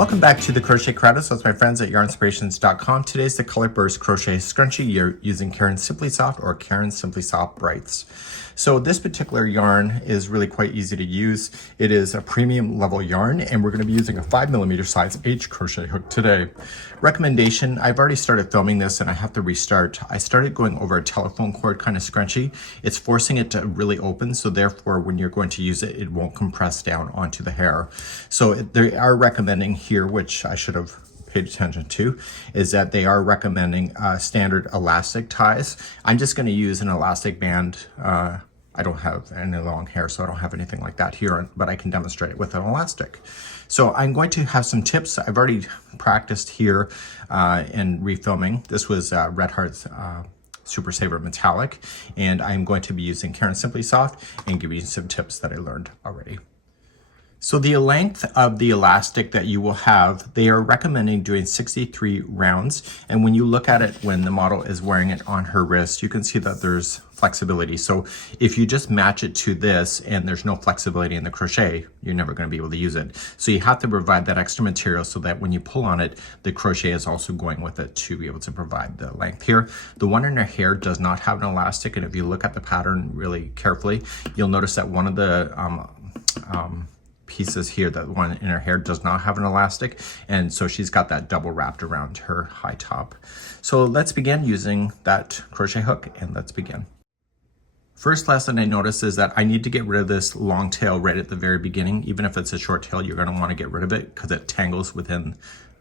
Welcome back to the Crochet Crowd. So it's my friends at yarnspirations.com. Today's the Color Burst Crochet Scrunchie. You're using Karen's Simply Soft or Karen's Simply Soft Brights. So this particular yarn is really quite easy to use. It is a premium level yarn, and we're going to be using a 5mm size H crochet hook today. Recommendation, I've already started filming this and I have to restart. I started going over a telephone cord kind of scrunchie. It's forcing it to really open, so therefore when you're going to use it, it won't compress down onto the hair. So they are recommending here, which I should have paid attention to, is that they are recommending standard elastic ties. I'm just going to use an elastic band. I don't have any long hair, so I don't have anything like that here, but I can demonstrate it with an elastic. So I'm going to have some tips. I've already practiced here in refilming. This was Red Heart's Super Saver Metallic, and I'm going to be using Karen's Simply Soft and give you some tips that I learned already. So the length of the elastic that you will have, they are recommending doing 63 rounds. And when you look at it, when the model is wearing it on her wrist, you can see that there's flexibility. So if you just match it to this and there's no flexibility in the crochet, you're never going to be able to use it. So you have to provide that extra material so that when you pull on it, the crochet is also going with it to be able to provide the length here. The one in her hair does not have an elastic. And if you look at the pattern really carefully, you'll notice that one of the pieces here, that one in her hair does not have an elastic, and so she's got that double wrapped around her high top. So let's begin using that crochet hook, and let's begin. First lesson I noticed is that I need to get rid of this long tail right at the very beginning. Even if it's a short tail, you're going to want to get rid of it because it tangles within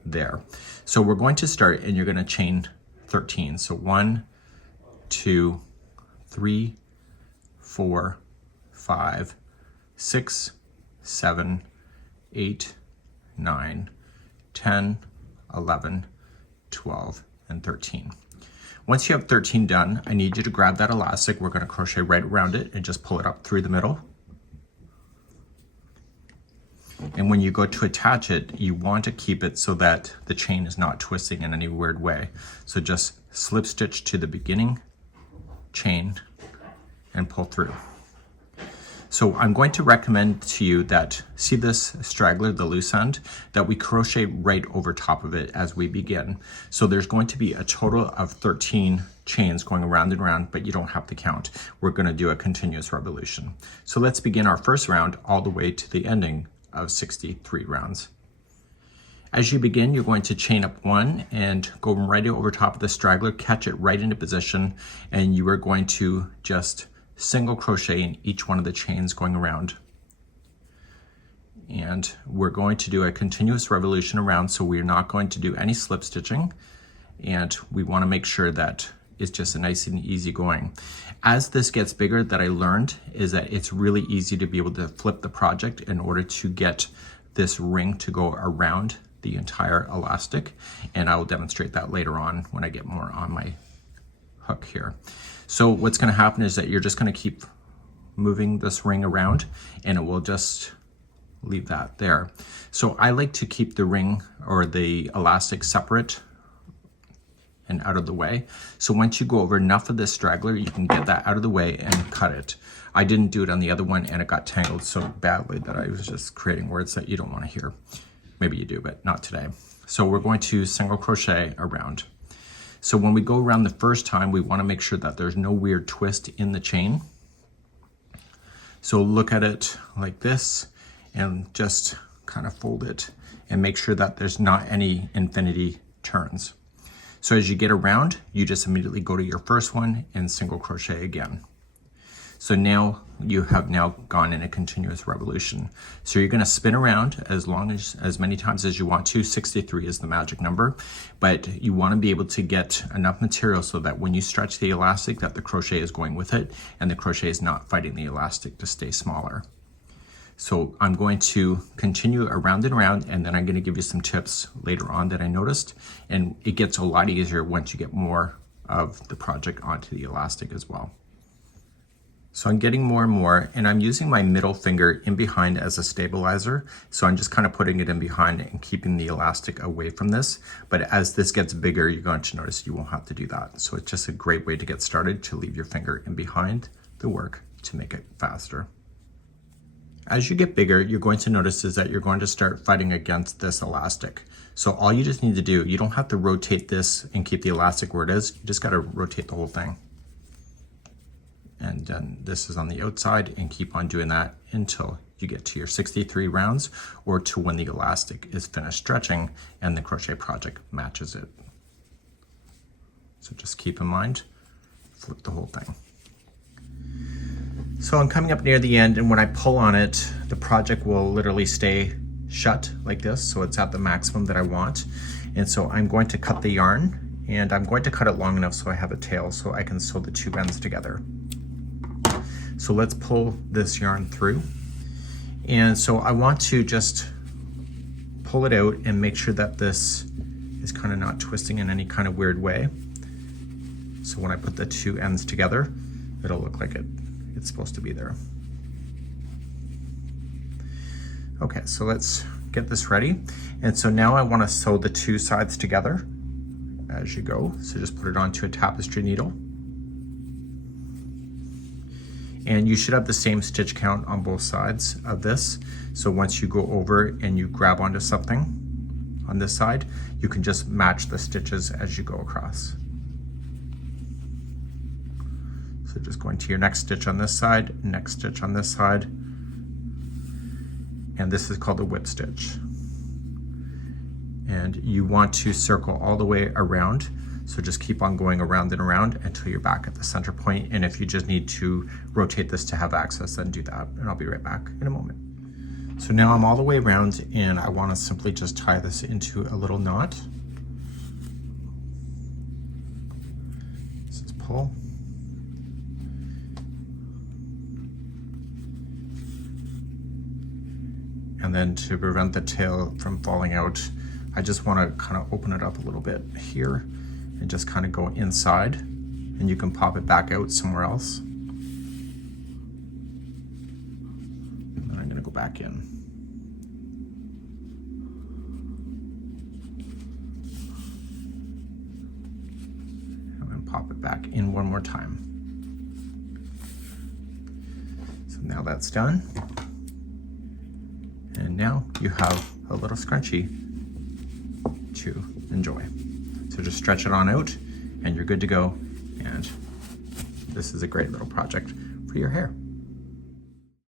there. So we're going to start, and you're going to chain 13. So 1, 2, 3, 4, 5, 6, 7, 8, 9, 10, 11, 12, and 13. Once you have 13 done, I need you to grab that elastic. We're going to crochet right around it and just pull it up through the middle. And when you go to attach it, you want to keep it so that the chain is not twisting in any weird way. So just slip stitch to the beginning chain and pull through. So I'm going to recommend to you that, see this straggler, the loose end, that we crochet right over top of it as we begin. So there's going to be a total of 13 chains going around and around, but you don't have to count. We're going to do a continuous revolution. So let's begin our first round all the way to the ending of 63 rounds. As you begin, you're going to chain up 1 and go right over top of the straggler, catch it right into position, and you are going to just single crochet in each one of the chains going around. And we're going to do a continuous revolution around, so we're not going to do any slip stitching, and we want to make sure that it's just a nice and easy going. As this gets bigger, that I learned is that it's really easy to be able to flip the project in order to get this ring to go around the entire elastic, and I will demonstrate that later on when I get more on my hook here. So what's going to happen is that you're just going to keep moving this ring around, and it will just leave that there. So I like to keep the ring or the elastic separate and out of the way. So once you go over enough of this straggler, you can get that out of the way and cut it. I didn't do it on the other one, and it got tangled so badly that I was just creating words that you don't want to hear. Maybe you do, but not today. So we're going to single crochet around. So when we go around the first time, we want to make sure that there's no weird twist in the chain. So look at it like this and just kind of fold it and make sure that there's not any infinity turns. So as you get around, you just immediately go to your first one and single crochet again. So now you have now gone in a continuous revolution. So you're going to spin around as many times as you want to. 63 is the magic number, but you want to be able to get enough material so that when you stretch the elastic, that the crochet is going with it and the crochet is not fighting the elastic to stay smaller. So I'm going to continue around and around, and then I'm going to give you some tips later on that I noticed, and it gets a lot easier once you get more of the project onto the elastic as well. So I'm getting more and more, and I'm using my middle finger in behind as a stabilizer. So I'm just kind of putting it in behind and keeping the elastic away from this. But as this gets bigger, you're going to notice you won't have to do that. So it's just a great way to get started, to leave your finger in behind the work to make it faster. As you get bigger, you're going to notice is that you're going to start fighting against this elastic. So all you just need to do, you don't have to rotate this and keep the elastic where it is. You just got to rotate the whole thing. And then this is on the outside, and keep on doing that until you get to your 63 rounds, or to when the elastic is finished stretching and the crochet project matches it. So just keep in mind, flip the whole thing. So I'm coming up near the end, and when I pull on it, the project will literally stay shut like this, so it's at the maximum that I want. And so I'm going to cut the yarn, and I'm going to cut it long enough so I have a tail so I can sew the two ends together. So let's pull this yarn through. And so I want to just pull it out and make sure that this is kind of not twisting in any kind of weird way. So when I put the two ends together, it'll look like it's supposed to be there. Okay, so let's get this ready. And so now I want to sew the two sides together as you go. So just put it onto a tapestry needle. And you should have the same stitch count on both sides of this. So once you go over and you grab onto something on this side, you can just match the stitches as you go across. So just going to your next stitch on this side, next stitch on this side, and this is called a whip stitch. And you want to circle all the way around, so just keep on going around and around until you're back at the center point. And if you just need to rotate this to have access, then do that, and I'll be right back in a moment. So now I'm all the way around, and I want to simply just tie this into a little knot. This is pull. And then to prevent the tail from falling out, I just want to kind of open it up a little bit here and just kind of go inside, and you can pop it back out somewhere else. And then I'm going to go back in. And then pop it back in one more time. So now that's done. And now you have a little scrunchie to enjoy. So just stretch it on out and you're good to go. And this is a great little project for your hair.